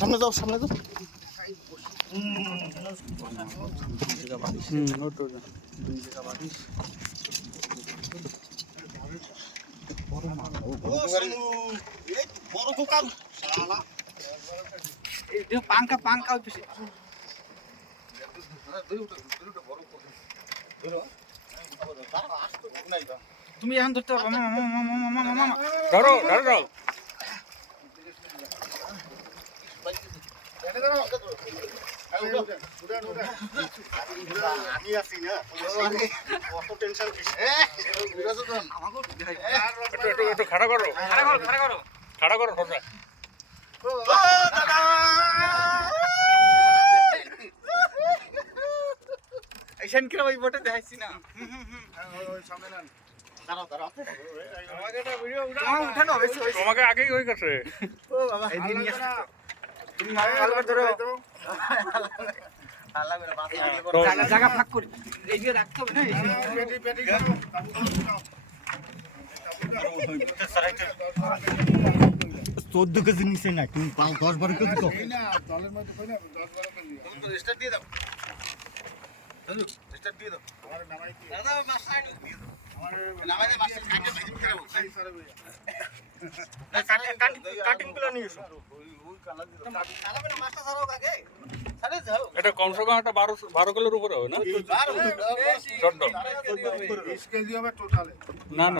সামনে যাও সামনে যাও পাঙ্কা পাঙ্কা তুমি এখন ধরতে পারবো ধরো ধরো ধরো আমি আছি না কত টেনশন একটু খাড়া করো খাড়া করো খাড়া করো খাড়া করো সোজা এইখান কিরা ওই বটে দেখাইছি না তোমাকে আগেই হয়ে গেছে তুমি ধরো জায়গা ফাঁক করি এই দিয়ে রাখতে হবে না 14 কেজি নিচে না তুমি 10-12 কেজি তো স্টার্ট দিয়ে দাও স্টার্ট দিয়ে দাও আমার নামাই দিয়ে দাদা মাছ আইনি দিয়ে দাও আমার নামাই দিয়ে মাছ কাটে ভাজি করে দাও কাটিং গুলো নিয়ে এসো ওই কালার দিয়ে দাও কালাবে না মাছটা ছাড়াও আগে ছাড়ে যাও এটা কমসে কম একটা 12 কিলোর উপরে হবে না 12 ছোট 20 কেজি হবে টোটালে না না